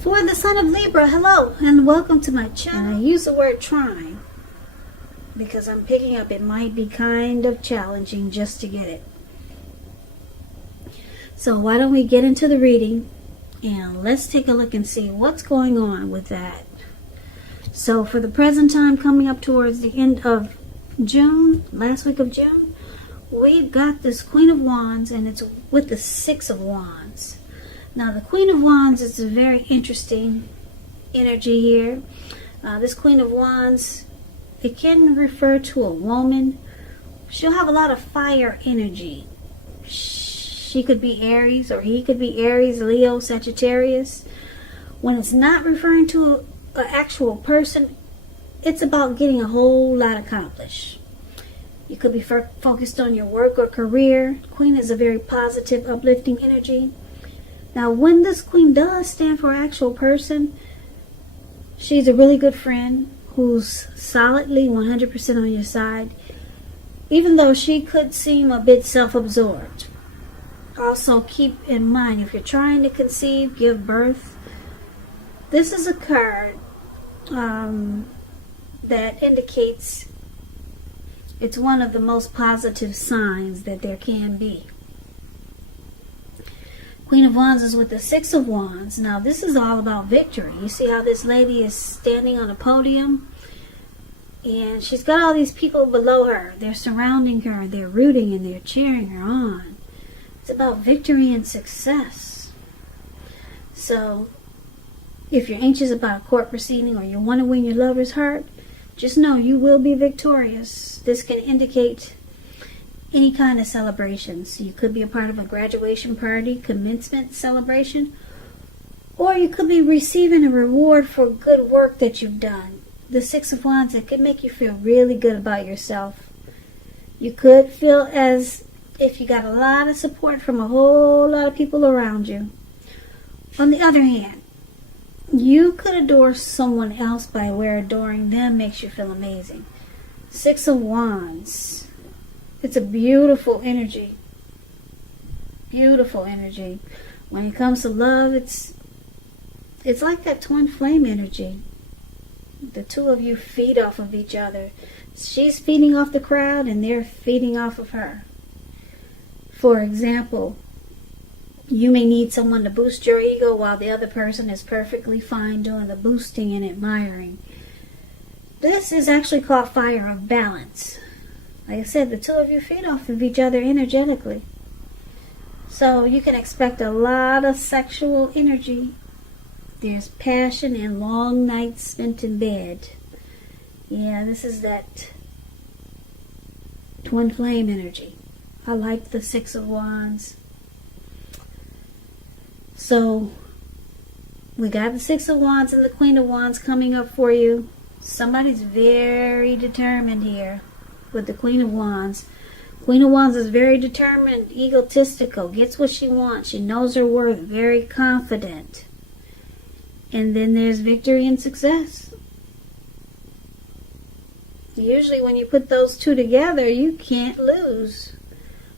For the sign of Libra, hello and welcome to my channel. I use the word trying because I'm picking up it might be kind of challenging just to get it. So why don't we get into the reading and let's take a look and see what's going on with that. So for the present time, coming up towards the end of June, last week of June, we've got this Queen of Wands and it's with the Six of Wands. Now the Queen of Wands is a very interesting energy here. This Queen of Wands, it can refer to a woman. She'll have a lot of fire energy. She could be Aries or he could be Aries, Leo, Sagittarius. When it's not referring to an actual person, it's about getting a whole lot accomplished. You could be focused on your work or career. Queen is a very positive, uplifting energy. Now, when this Queen does stand for an actual person, she's a really good friend who's solidly 100% on your side, even though she could seem a bit self-absorbed. Also, keep in mind, if you're trying to conceive, give birth, this is a card that indicates it's one of the most positive signs that there can be. Queen of Wands is with the Six of Wands. Now, this is all about victory. You see how this lady is standing on a podium? And she's got all these people below her. They're surrounding her. They're rooting and they're cheering her on. It's about victory and success. So, if you're anxious about a court proceeding or you want to win your lover's heart, just know you will be victorious. This can indicate any kind of celebrations. You could be a part of a graduation party, commencement celebration, or you could be receiving a reward for good work that you've done. The Six of Wands, it could make you feel really good about yourself. You could feel as if you got a lot of support from a whole lot of people around you. On the other hand, you could adore someone else by where adoring them makes you feel amazing. Six of Wands. It's a beautiful energy. Beautiful energy. When it comes to love, it's like that twin flame energy. The two of you feed off of each other. She's feeding off the crowd and they're feeding off of her. For example, you may need someone to boost your ego while the other person is perfectly fine doing the boosting and admiring. This is actually called fire of balance. Like I said, the two of you feed off of each other energetically. So you can expect a lot of sexual energy. There's passion and long nights spent in bed. Yeah, this is that twin flame energy. I like the Six of Wands. So we got the Six of Wands and the Queen of Wands coming up for you. Somebody's very determined here with the Queen of Wands. Queen of Wands is very determined, egotistical, gets what she wants. She knows her worth, very confident. And then there's victory and success. Usually when you put those two together, you can't lose.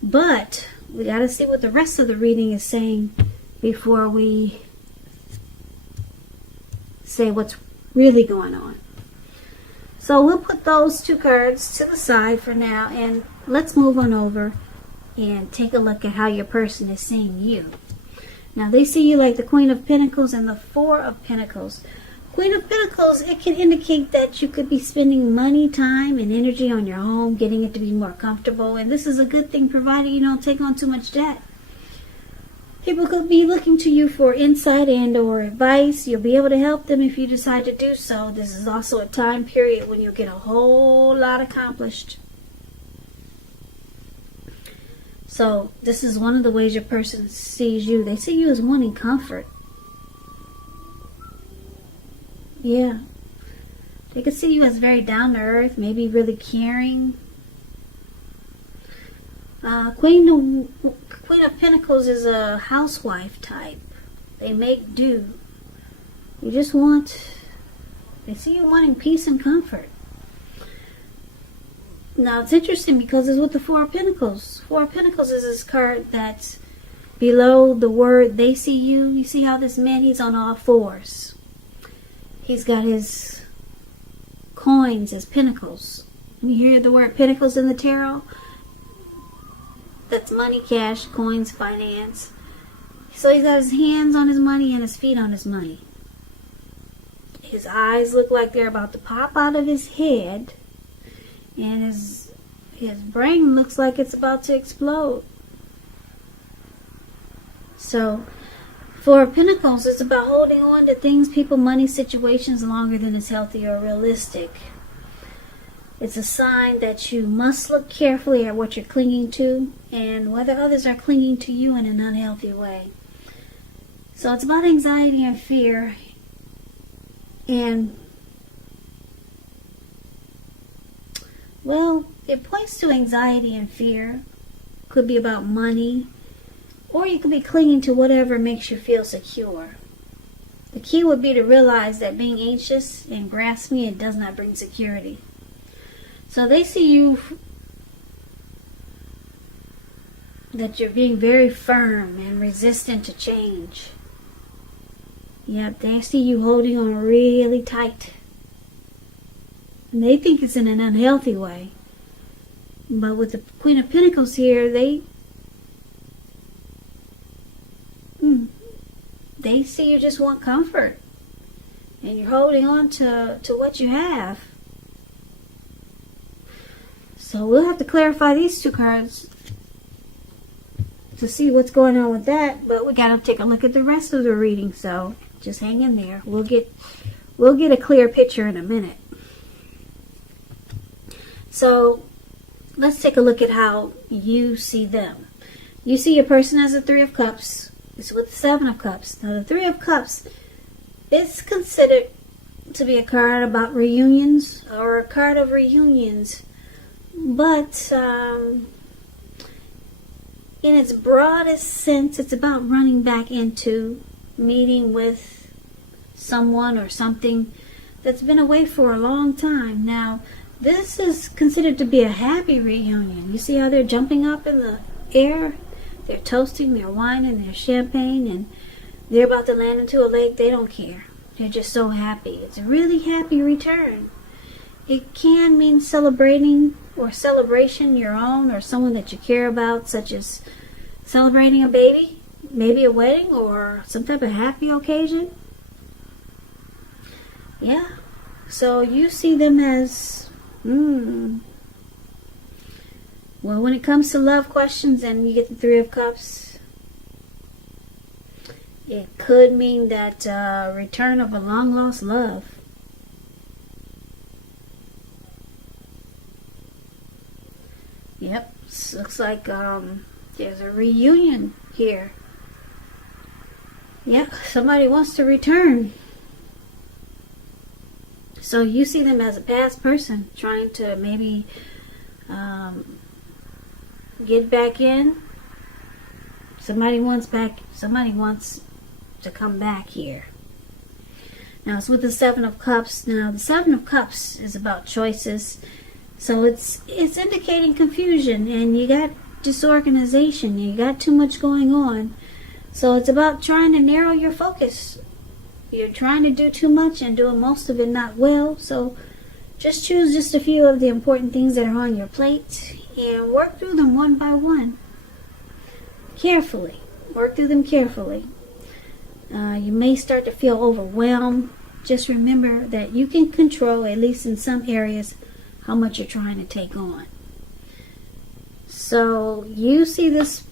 But we got to see what the rest of the reading is saying before we say what's really going on. So we'll put those two cards to the side for now and let's move on over and take a look at how your person is seeing you. Now they see you like the Queen of Pentacles and the Four of Pentacles. Queen of Pentacles, it can indicate that you could be spending money, time, and energy on your home, getting it to be more comfortable. And this is a good thing provided you don't take on too much debt. People could be looking to you for insight and or advice. You'll be able to help them if you decide to do so. This is also a time period when you'll get a whole lot accomplished. So this is one of the ways your person sees you. They see you as wanting comfort. Yeah. They could see you as very down to earth, maybe really caring. Queen of Pentacles is a housewife type. They make do. They see you wanting peace and comfort. Now it's interesting because it's with the Four of Pentacles. Four of Pentacles is this card that's below the word they see you, you see how this man, he's on all fours. He's got his coins, his pinnacles. You hear the word pinnacles in the tarot? That's money, cash, coins, finance. So he's got his hands on his money and his feet on his money. His eyes look like they're about to pop out of his head. And his brain looks like it's about to explode. So, for Pentacles, it's about holding on to things, people, money, situations longer than is healthy or realistic. It's a sign that you must look carefully at what you're clinging to and whether others are clinging to you in an unhealthy way. So it's about anxiety and fear. And, well, it points to anxiety and fear. Could be about money. Or you could be clinging to whatever makes you feel secure. The key would be to realize that being anxious and grasping, it does not bring security. So they see you, that you're being very firm and resistant to change. Yep, they see you holding on really tight. And they think it's in an unhealthy way. But with the Queen of Pentacles here, they see you just want comfort. And you're holding on to what you have. So we'll have to clarify these two cards to see what's going on with that. But we got to take a look at the rest of the reading. So just hang in there. We'll get a clear picture in a minute. So let's take a look at how you see them. You see your person as a Three of Cups. It's with the Seven of Cups. Now the Three of Cups is considered to be a card about reunions or a card of reunions. But in its broadest sense, it's about running back into meeting with someone or something that's been away for a long time. Now, this is considered to be a happy reunion. You see how they're jumping up in the air? They're toasting, they're whining, they're champagne, and they're about to land into a lake. They don't care. They're just so happy. It's a really happy return. It can mean celebrating or celebration your own or someone that you care about, such as celebrating a baby, maybe a wedding or some type of happy occasion. Yeah. So you see them as, well, when it comes to love questions and you get the Three of Cups, it could mean that return of a long-lost love. Yep, looks like there's a reunion here. Yep, somebody wants to return. So you see them as a past person trying to maybe get back in. Somebody wants to come back here. Now it's with the Seven of Cups. Now the Seven of Cups is about choices. So it's indicating confusion, and you got disorganization. You got too much going on. So it's about trying to narrow your focus. You're trying to do too much and doing most of it not well. So just choose just a few of the important things that are on your plate and work through them one by one. Carefully. Work through them carefully. You may start to feel overwhelmed. Just remember that you can control, at least in some areas, how much you're trying to take on. So you see this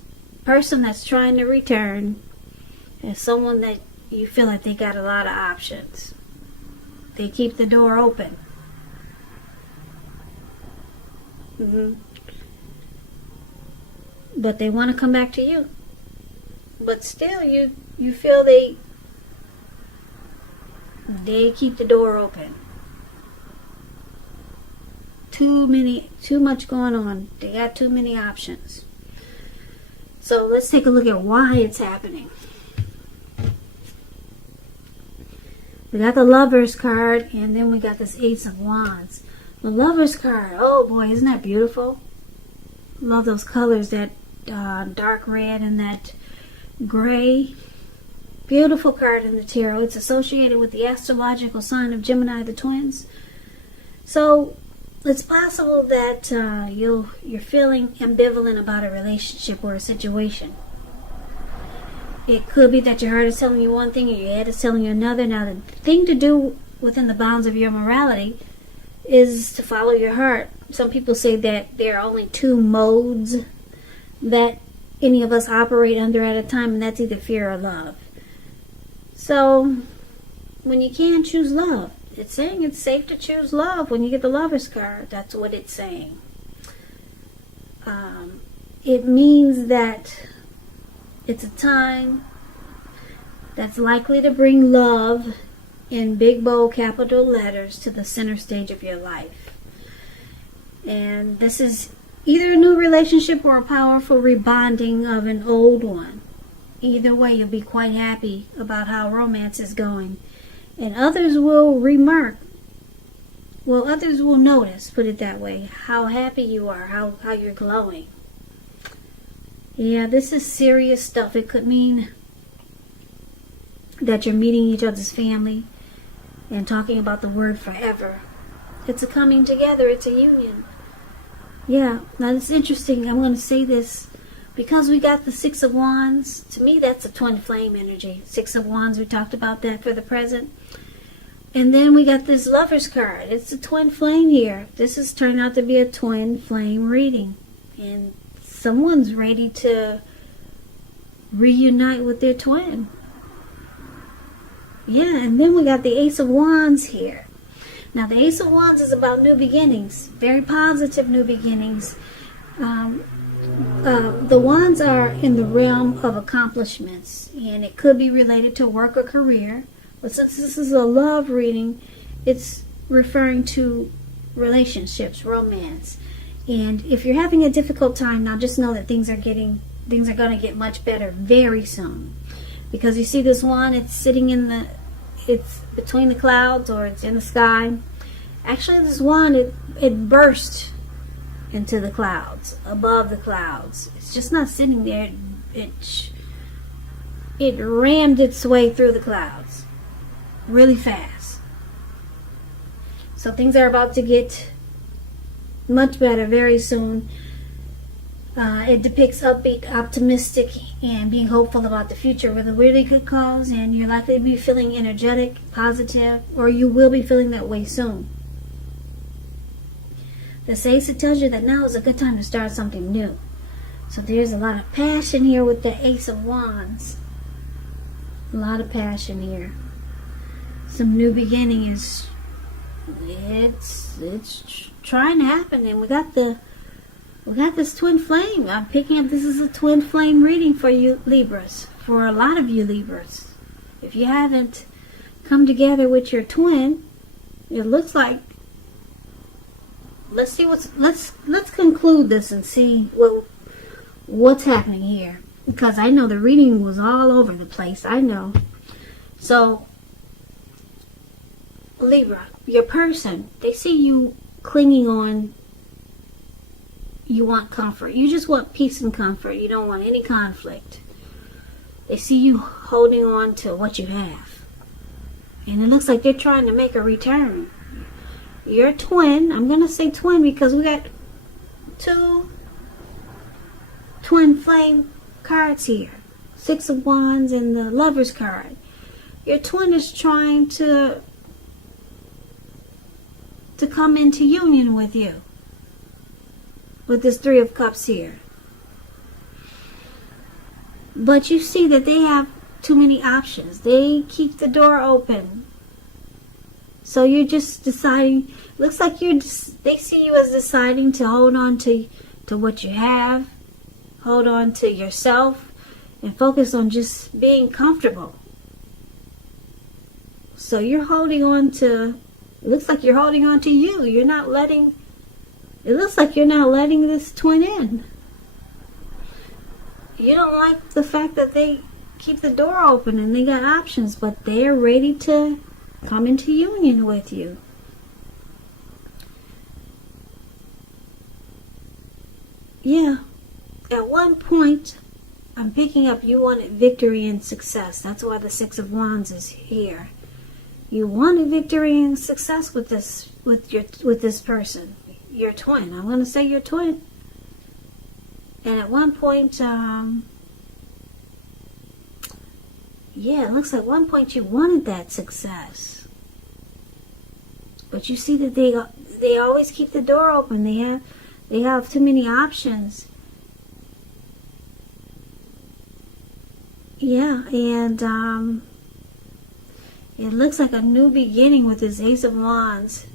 person that's trying to return as someone that you feel like they got a lot of options. They keep the door open. But they want to come back to you. But still you feel they keep the door open. Too much going on. They got too many options. So let's take a look at why it's happening. We got the Lovers card, and then we got this Ace of Wands. The Lovers card, oh boy, isn't that beautiful? Love those colors, that dark red and that gray. Beautiful card in the tarot. It's associated with the astrological sign of Gemini, the twins. So it's possible that you're feeling ambivalent about a relationship or a situation. It could be that your heart is telling you one thing and your head is telling you another. Now, the thing to do within the bounds of your morality is to follow your heart. Some people say that there are only two modes that any of us operate under at a time, and that's either fear or love. So, when you can choose love, it's saying it's safe to choose love when you get the Lover's card. That's what it's saying. It means that it's a time that's likely to bring love in big, bold, capital letters to the center stage of your life. And this is either a new relationship or a powerful rebonding of an old one. Either way, you'll be quite happy about how romance is going. And others will others will notice, put it that way, how happy you are, how you're glowing. Yeah, this is serious stuff. It could mean that you're meeting each other's family and talking about the word forever. It's a coming together. It's a union. Yeah, now it's interesting. I'm going to say this. Because we got the Six of Wands, to me that's a twin flame energy. Six of Wands, we talked about that for the present. And then we got this Lover's card. It's a twin flame here. This is turning out to be a twin flame reading. And someone's ready to reunite with their twin. Yeah, and then we got the Ace of Wands here. Now the Ace of Wands is about new beginnings. Very positive new beginnings. The wands are in the realm of accomplishments, and it could be related to work or career. But since this is a love reading, it's referring to relationships, romance. And if you're having a difficult time now, just know that things are going to get much better very soon. Because you see this wand, it's between the clouds, or it's in the sky. Actually, this wand, it burst into the clouds, above the clouds. It's just not sitting there. It rammed its way through the clouds really fast. So things are about to get much better very soon. It depicts upbeat, optimistic, and being hopeful about the future with a really good cause, and you're likely to be feeling energetic, positive, or you will be feeling that way soon. The Ace, it tells you that now is a good time to start something new. So there's a lot of passion here with the Ace of Wands. A lot of passion here. Some new beginning is it's trying to happen, and we got this twin flame. I'm picking up this is a twin flame reading for you Libras. For a lot of you Libras. If you haven't come together with your twin, it looks like let's conclude this and see what's happening here, because I know the reading was all over the place. I know. So Libra, your person, they see you clinging on. You want comfort. You just want peace and comfort. You don't want any conflict. They see you holding on to what you have, and it looks like they're trying to make a return. Your twin, I'm going to say twin because we got two twin flame cards here. Six of Wands and the Lover's card. Your twin is trying to come into union with you. With this Three of Cups here. But you see that they have too many options. They keep the door open. So you're just deciding, looks like they see you as deciding to hold on to what you have, hold on to yourself, and focus on just being comfortable. So you're holding on to, it looks like you're holding on to you. You're not letting, it looks like you're not letting this twin in. You don't like the fact that they keep the door open and they got options, but they're ready to come into union with you. Yeah. At one point, I'm picking up you wanted victory and success. That's why the Six of Wands is here. You wanted victory and success with this person, your twin. I'm going to say your twin. And at one point, yeah, it looks like at one point you wanted that success. But you see that they always keep the door open. They have too many options. Yeah, and it looks like a new beginning with this Ace of Wands.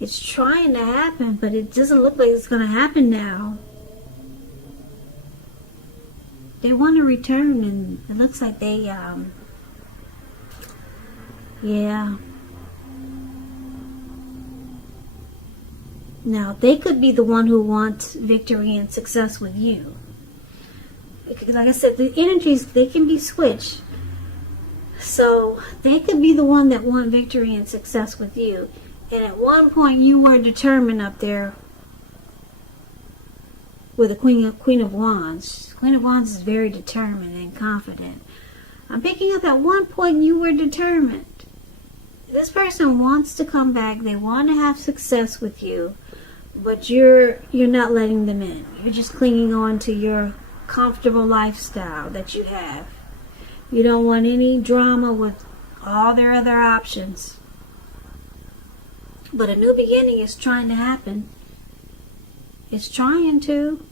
It's trying to happen, but it doesn't look like it's going to happen now. They want to return, and it looks like they, yeah. Now, they could be the one who wants victory and success with you. Like I said, the energies, they can be switched. So, they could be the one that want victory and success with you. And at one point, you were determined up there with the Queen of Wands. Queen of Wands is very determined and confident. I'm picking up at one point you were determined. This person wants to come back. They want to have success with you. But you're not letting them in. You're just clinging on to your comfortable lifestyle that you have. You don't want any drama with all their other options. But a new beginning is trying to happen. It's trying to.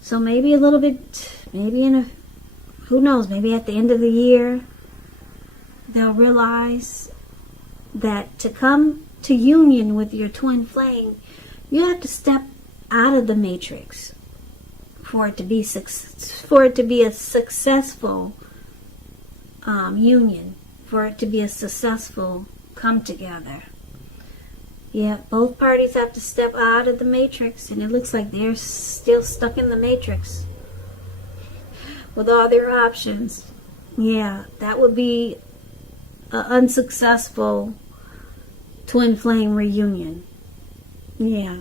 So maybe a little bit, maybe who knows, maybe at the end of the year, they'll realize that to come to union with your twin flame, you have to step out of the matrix for it to be a successful union, for it to be a successful come together. Yeah, both parties have to step out of the matrix, and it looks like they're still stuck in the matrix with all their options. Yeah, that would be an unsuccessful twin flame reunion. Yeah,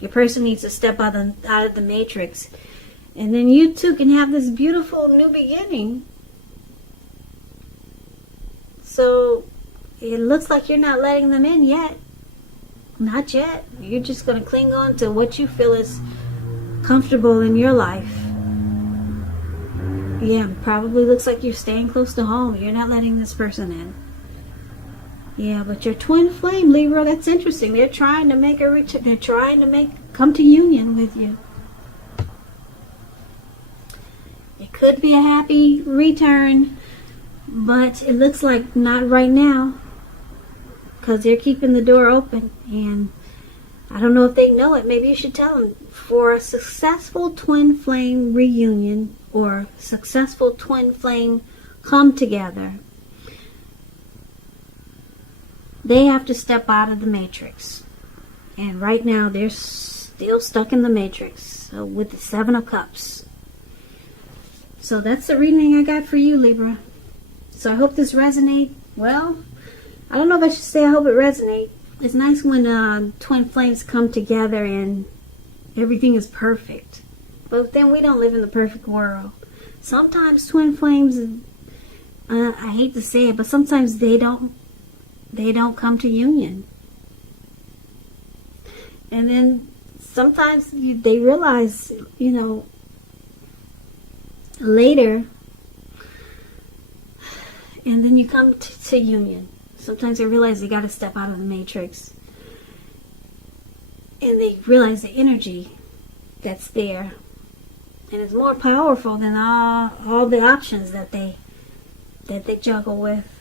your person needs to step out of the matrix, and then you two can have this beautiful new beginning. So it looks like you're not letting them in yet. Not yet. You're just going to cling on to what you feel is comfortable in your life. Yeah, probably looks like you're staying close to home. You're not letting this person in. Yeah, but your twin flame, Libra, that's interesting. They're trying to make they're trying to come to union with you. It could be a happy return, but it looks like not right now. Because they're keeping the door open, and I don't know if they know it. Maybe you should tell them. For a successful twin flame reunion or successful twin flame come together, they have to step out of the matrix. And right now they're still stuck in the matrix, so with the Seven of Cups. So that's the reading I got for you, Libra. So I hope this resonates. Well, I don't know if I should say I hope it resonates. It's nice when twin flames come together and everything is perfect. But then we don't live in the perfect world. Sometimes twin flames, I hate to say it, but sometimes they don't come to union. And then sometimes they realize, later, and then you come to union. Sometimes they realize they got to step out of the matrix. And they realize the energy that's there. And it's more powerful than all the options that they juggle with.